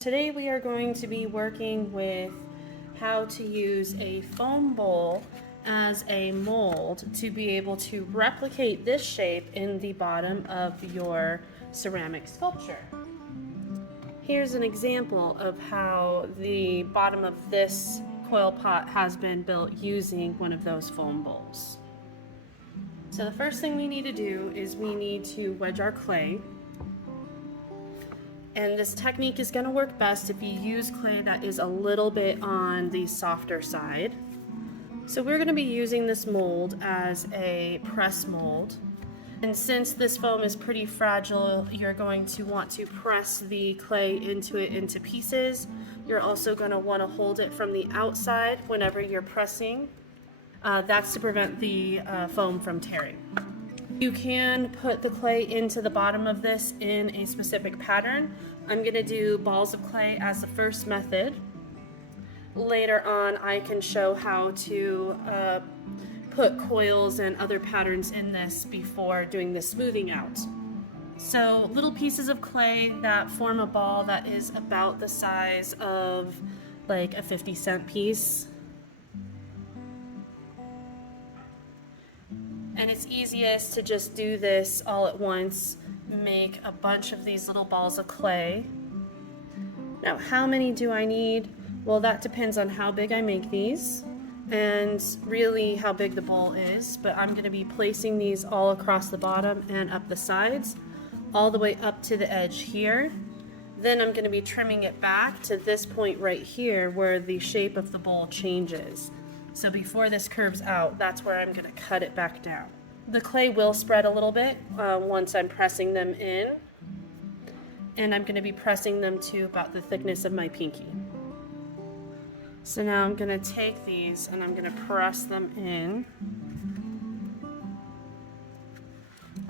Today we are going to be working with how to use a foam bowl as a mold to be able to replicate this shape in the bottom of your ceramic sculpture. Here's an example of how the bottom of this coil pot has been built using one of those foam bowls. So the first thing we need to do is we need to wedge our clay. And this technique is going to work best if you use clay that is a little bit on the softer side. So we're going to be using this mold as a press mold. And since this foam is pretty fragile, you're going to want to press the clay into pieces. You're also going to want to hold it from the outside whenever you're pressing. That's to prevent the foam from tearing. You can put the clay into the bottom of this in a specific pattern. I'm going to do balls of clay as the first method. Later on, I can show how to put coils and other patterns in this before doing the smoothing out. So little pieces of clay that form a ball that is about the size of like a 50-cent piece. And it's easiest to just do this all at once, make a bunch of these little balls of clay. Now, how many do I need? Well, that depends on how big I make these and really how big the bowl is, but I'm gonna be placing these all across the bottom and up the sides, all the way up to the edge here. Then I'm gonna be trimming it back to this point right here where the shape of the bowl changes. So before this curves out, that's where I'm gonna cut it back down. The clay will spread a little bit once I'm pressing them in, and I'm gonna be pressing them to about the thickness of my pinky. So now I'm gonna take these and I'm gonna press them in,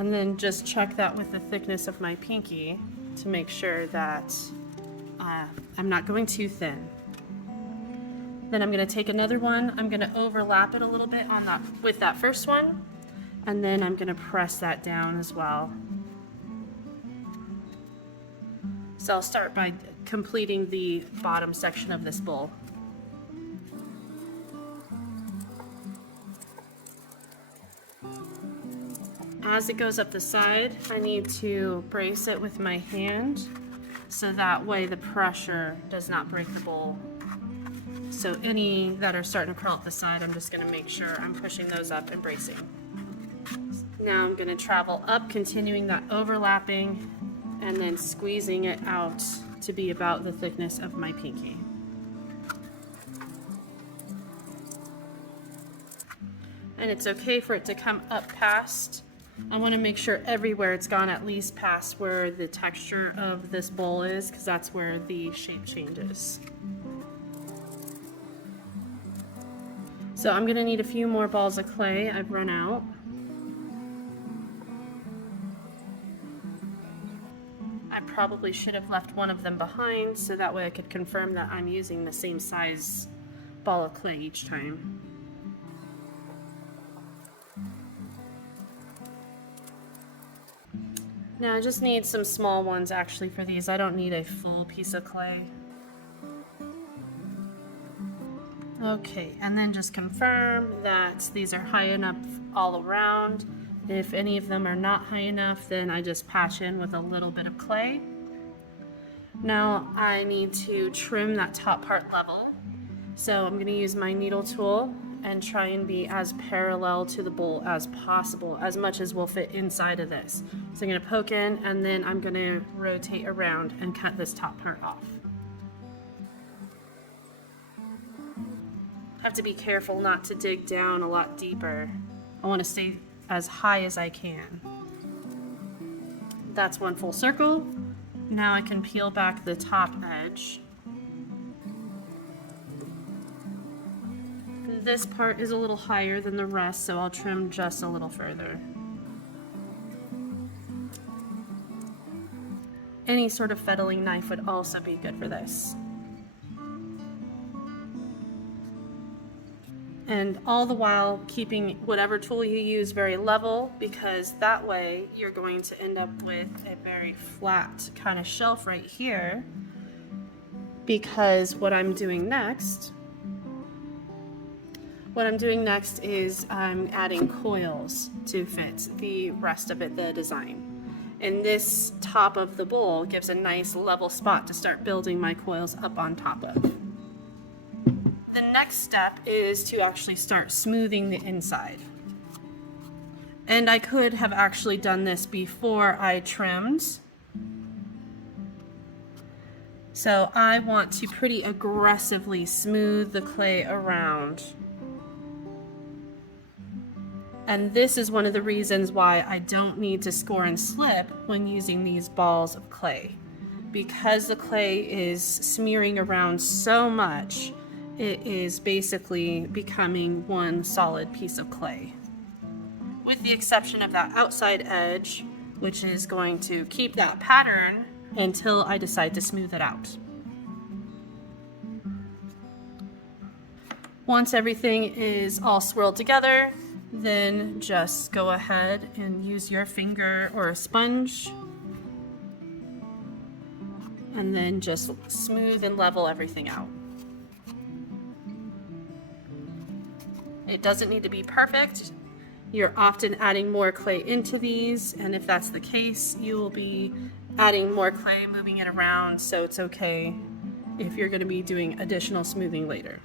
and then just check that with the thickness of my pinky to make sure that I'm not going too thin. Then I'm going to take another one, I'm going to overlap it a little bit on with that first one, and then I'm going to press that down as well. So I'll start by completing the bottom section of this bowl. As it goes up the side, I need to brace it with my hand so that way the pressure does not break the bowl. So any that are starting to curl up the side, I'm just going to make sure I'm pushing those up and bracing. Now I'm going to travel up, continuing that overlapping, and then squeezing it out to be about the thickness of my pinky. And it's okay for it to come up past. I want to make sure everywhere it's gone at least past where the texture of this bowl is, because that's where the shape changes. So I'm going to need a few more balls of clay. I've run out. I probably should have left one of them behind so that way I could confirm that I'm using the same size ball of clay each time. Now I just need some small ones actually for these. I don't need a full piece of clay. Okay, and then just confirm that these are high enough all around. If any of them are not high enough, then I just patch in with a little bit of clay. Now I need to trim that top part level. So I'm going to use my needle tool and try and be as parallel to the bowl as possible, as much as will fit inside of this. So I'm going to poke in, and then I'm going to rotate around and cut this top part off. I have to be careful not to dig down a lot deeper. I want to stay as high as I can. That's one full circle. Now I can peel back the top edge. This part is a little higher than the rest, so I'll trim just a little further. Any sort of fettling knife would also be good for this. And all the while keeping whatever tool you use very level, because that way you're going to end up with a very flat kind of shelf right here because what I'm doing next is I'm adding coils to fit the rest of it, the design. And this top of the bowl gives a nice level spot to start building my coils up on top of. The next step is to actually start smoothing the inside. And I could have actually done this before I trimmed. So I want to pretty aggressively smooth the clay around. And this is one of the reasons why I don't need to score and slip when using these balls of clay. Because the clay is smearing around so much, it is basically becoming one solid piece of clay. With the exception of that outside edge, which is going to keep that pattern until I decide to smooth it out. Once everything is all swirled together, then just go ahead and use your finger or a sponge and then just smooth and level everything out. It doesn't need to be perfect. You're often adding more clay into these, and if that's the case, you will be adding more clay, moving it around, so it's okay if you're going to be doing additional smoothing later.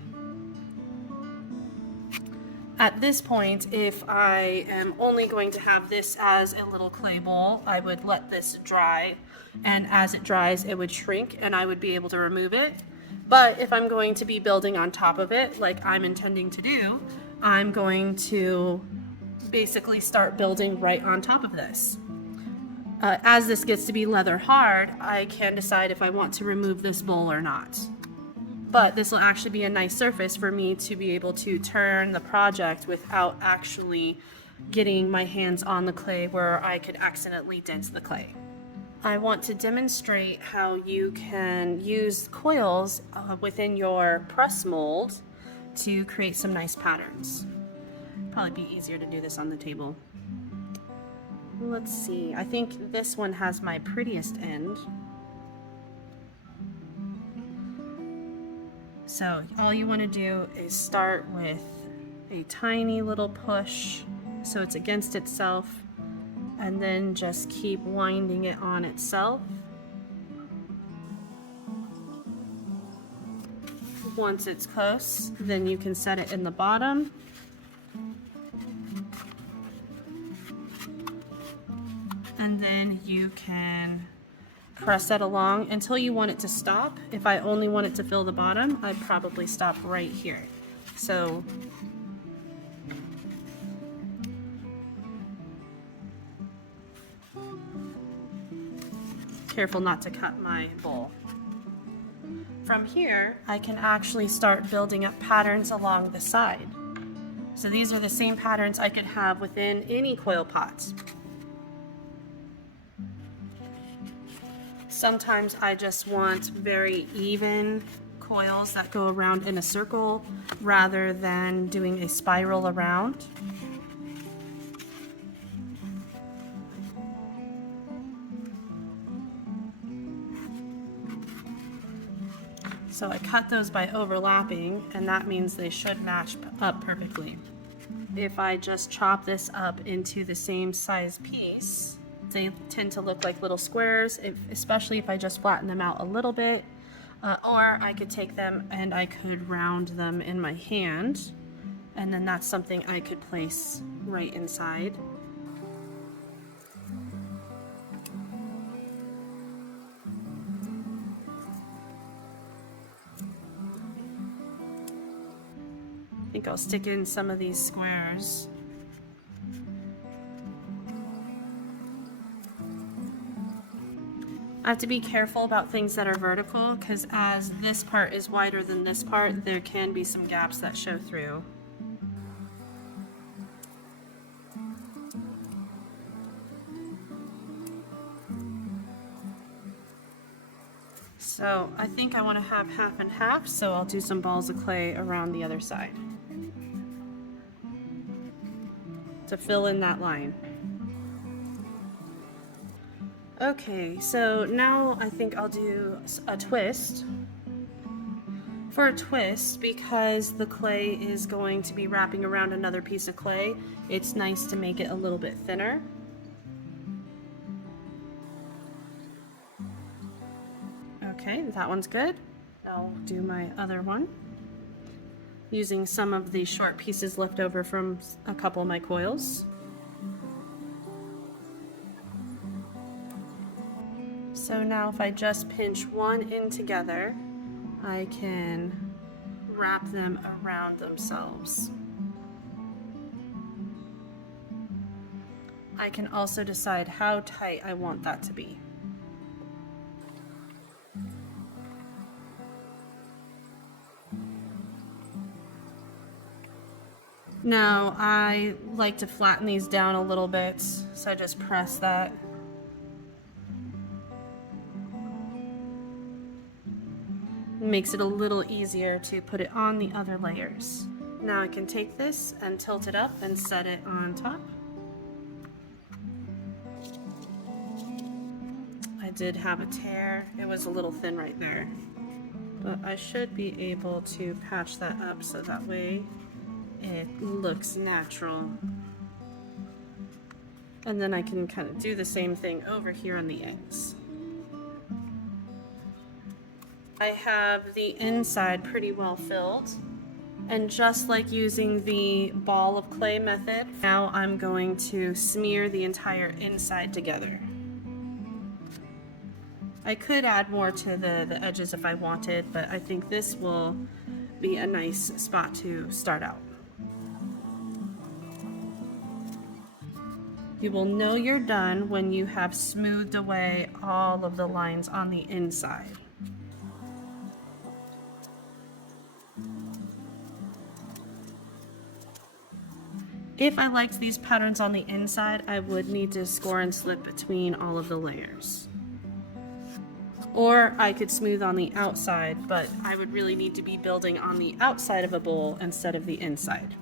At this point, if I am only going to have this as a little clay bowl, I would let this dry, and as it dries, it would shrink and I would be able to remove it. But if I'm going to be building on top of it, like I'm intending to do, I'm going to basically start building right on top of this. As this gets to be leather hard, I can decide if I want to remove this bowl or not. But this will actually be a nice surface for me to be able to turn the project without actually getting my hands on the clay where I could accidentally dent the clay. I want to demonstrate how you can use coils within your press mold to create some nice patterns. Probably be easier to do this on the table. Let's see, I think this one has my prettiest end. So all you want to do is start with a tiny little push so it's against itself, and then just keep winding it on itself. Once it's close, then you can set it in the bottom. And then you can press that along until you want it to stop. If I only want it to fill the bottom, I'd probably stop right here. So careful not to cut my bowl. From here, I can actually start building up patterns along the side. So these are the same patterns I could have within any coil pot. Sometimes I just want very even coils that go around in a circle rather than doing a spiral around. So I cut those by overlapping, and that means they should match up perfectly. If I just chop this up into the same size piece, they tend to look like little squares, especially if I just flatten them out a little bit. Or I could take them and I could round them in my hand, and then that's something I could place right inside. I think I'll stick in some of these squares. I have to be careful about things that are vertical, because as this part is wider than this part, there can be some gaps that show through. So I think I want to have half and half, so I'll do some balls of clay around the other side to fill in that line. Okay, so now I think I'll do a twist. For a twist, because the clay is going to be wrapping around another piece of clay, it's nice to make it a little bit thinner. Okay, that one's good. I'll do my other one, using some of the short pieces left over from a couple of my coils. So now if I just pinch one in together, I can wrap them around themselves. I can also decide how tight I want that to be. Now I like to flatten these down a little bit, so I just press that. Makes it a little easier to put it on the other layers. Now I can take this and tilt it up and set it on top. I did have a tear. It was a little thin right there, but I should be able to patch that up so that way it looks natural. And then I can kind of do the same thing over here on the ends. I have the inside pretty well filled, and just like using the ball of clay method, now I'm going to smear the entire inside together. I could add more to the edges if I wanted, but I think this will be a nice spot to start out. You will know you're done when you have smoothed away all of the lines on the inside. If I liked these patterns on the inside, I would need to score and slip between all of the layers. Or I could smooth on the outside, but I would really need to be building on the outside of a bowl instead of the inside.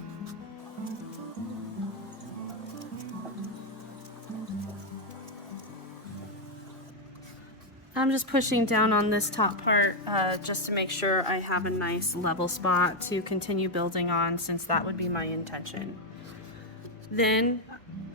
I'm just pushing down on this top part just to make sure I have a nice level spot to continue building on, since that would be my intention. Then,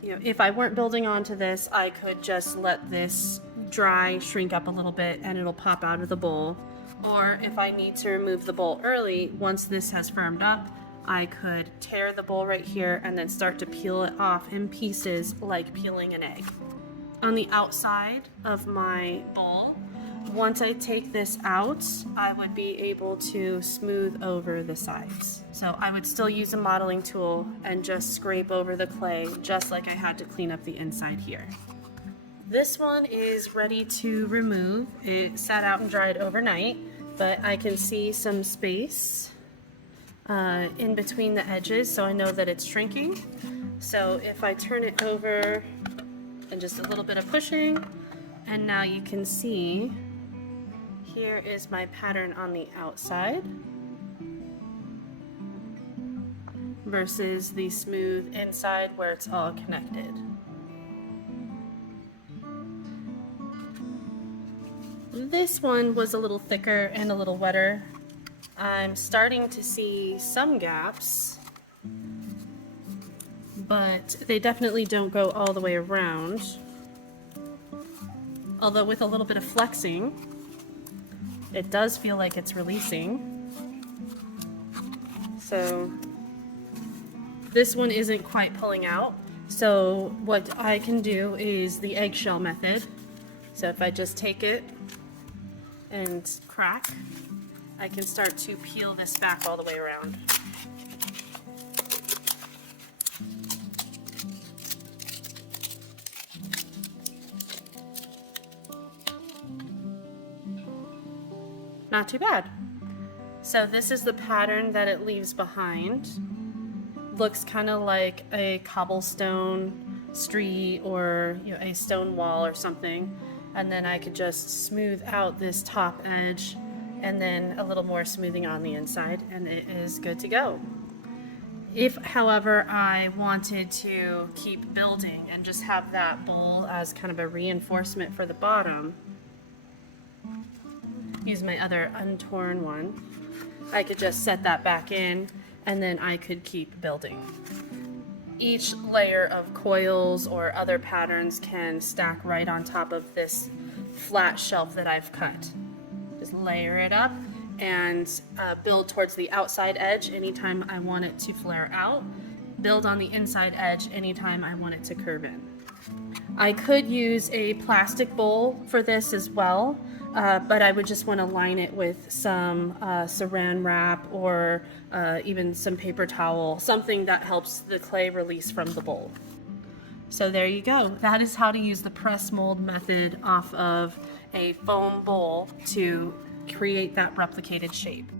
if I weren't building onto this, I could just let this dry, shrink up a little bit, and it'll pop out of the bowl. Or if I need to remove the bowl early, once this has firmed up, I could tear the bowl right here and then start to peel it off in pieces like peeling an egg. On the outside of my bowl, once I take this out, I would be able to smooth over the sides. So I would still use a modeling tool and just scrape over the clay, just like I had to clean up the inside here. This one is ready to remove. It sat out and dried overnight, but I can see some space in between the edges, so I know that it's shrinking. So if I turn it over and just a little bit of pushing, and now you can see here is my pattern on the outside versus the smooth inside where it's all connected. This one was a little thicker and a little wetter. I'm starting to see some gaps, but they definitely don't go all the way around. Although with a little bit of flexing, it does feel like it's releasing. So this one isn't quite pulling out. So what I can do is the eggshell method. So if I just take it and crack, I can start to peel this back all the way around. Not too bad. So this is the pattern that it leaves behind. Looks kind of like a cobblestone street or a stone wall or something. And then I could just smooth out this top edge and then a little more smoothing on the inside, and it is good to go. If, however, I wanted to keep building and just have that bowl as kind of a reinforcement for the bottom, use my other untorn one. I could just set that back in and then I could keep building. Each layer of coils or other patterns can stack right on top of this flat shelf that I've cut. Just layer it up and build towards the outside edge anytime I want it to flare out. Build on the inside edge anytime I want it to curve in. I could use a plastic bowl for this as well, but I would just want to line it with some saran wrap or even some paper towel, something that helps the clay release from the bowl. So there you go. That is how to use the press mold method off of a foam bowl to create that replicated shape.